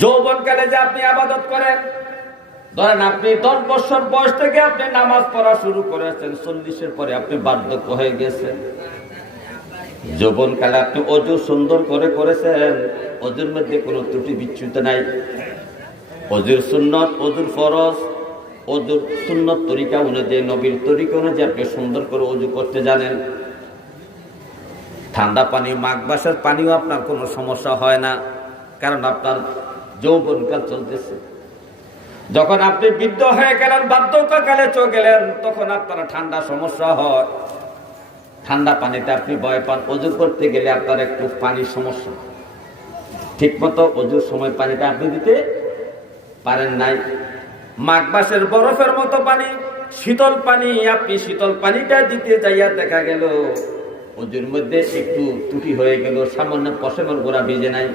যৌবনকালে যে আপনি ইবাদত করেন, ধরেন আপনি 10 বছর বয়স থেকে আপনি নামাজ পড়া শুরু করেছেন, 40-এর পরে আপনি বার্ধক্য হয়ে গেছেন। যৌবনকালে আপনি ওযু সুন্দর করে করেছেন, ওযুর মধ্যে কোনো ত্রুটি বিচ্যুতি নাই। ওযুর সুন্নত, ওযুর ফরজ, ওযুর সুন্নত তরিকা অনুযায়ী, নবীর তরিকা অনুযায়ী আপনি সুন্দর করে ওযু করতে জানেন। ঠান্ডা পানি, মাঘ মাসের পানিও আপনার কোনো সমস্যা হয় না, কারণ আপনার যৌবনকাল চলতেছে। যখন আপনি বৃদ্ধ হয়ে গেলেন, বার্ধক্যকালে চলে গেলেন, তখন আপনার ঠান্ডা সমস্যা হয়, ঠান্ডা পানিতে আপনি ভয় পান। ওযু করতে গেলে আপনার একটু পানির সমস্যা, ঠিক মতো ওযুর সময় পানিটা আপনি দিতে পারেন নাই। মাঘ মাসের বরফের মতো পানি, শীতল পানি, আপনি শীতল পানিটা দিতে যাইয়া দেখা গেল ওযুর মধ্যে একটু ত্রুটি হয়ে গেল, সামান্য পশমের গোড়া ভিজে নাই।